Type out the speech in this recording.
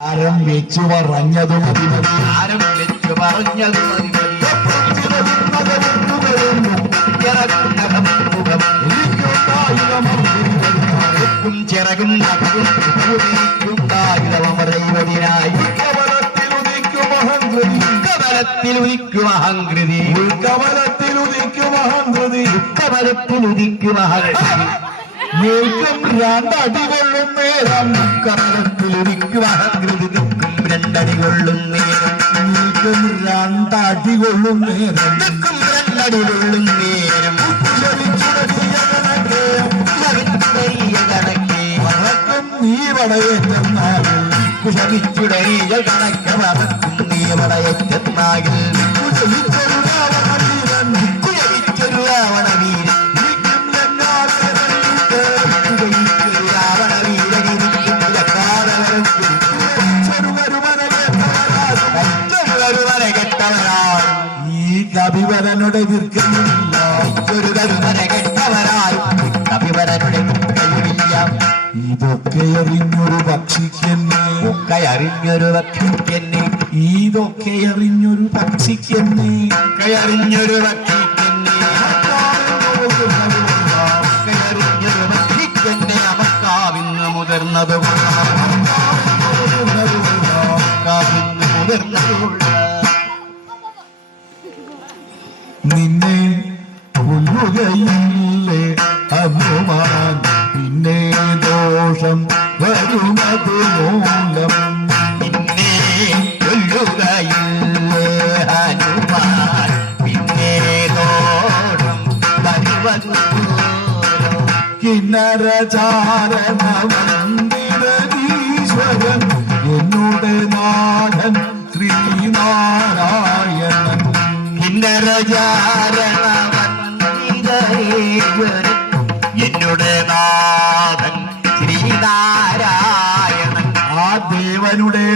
ആരം വെച്ചു പറഞ്ഞതു മതി മതി, ആരം വെച്ചു പറഞ്ഞതു മതി മതി. ചിറകും ഉദിക്കും അഹങ്കൃതി, ഉൾക്കമലത്തിലുദിക്കും അഹങ്കൃതി, ഉദിക്കും അഹങ്കൃതി. നീക്കും രണ്ടടി കൊള്ളും നേരം, കമലത്തിലുദിക്കും അഹങ്കൃതി, നിൽക്കും രണ്ടടി കൊള്ളും നേരം, നീക്കും രണ്ടടി കൊള്ളും നേരം, നിൽക്കും രണ്ടടി കൊള്ളും നേരം. നീ വടയേറ്റെന്നാകിൽ കുശമിച്ചുടരിയ കണക്ക് പറക്കും നീ വടയേറ്റെന്നാകിൽ, കുശമിച്ചൊരു രാവണവീരൻ ഈ കവിവരനുടെ ദീർഘമില്ല, ഒരു കരുമന കെട്ടവരായി കവിവരനുടെ കയ്യിലില്ല. ഇതൊക്കെ അറിഞ്ഞൊരു പക്ഷിക്കെന്നെ, ഒക്കെ അറിഞ്ഞൊരു പക്ഷിക്കെന്നെ, ഇതൊക്കെ അറിഞ്ഞൊരു പക്ഷിക്കെന്നെ, ഒക്കെ അറിഞ്ഞൊരു പക്ഷിക്കെന്നെ, ഒക്കെ അറിഞ്ഞൊരു പക്ഷിക്കെന്നെ. അമക്കാവിന്ന് മുതിർന്നത് നിന്നെ കൊല്ലുകയില്ലേ ഹനുമാൻ, പിന്നെ ദോഷം വരുമത് മൂലം. പിന്നെ കൊല്ലുകയില്ലേ ഹനുമാൻ, പിന്നെ ദോഷം വരുവതു കിന്നരചാരണ മന്ദിരീശ്വരൻ എന്നുടെ നാഥൻ ശ്രീനാരായണൻ. എന്നുടെ നാഥൻ ശ്രീനാരായണൻ. ആ ദേവനുടെ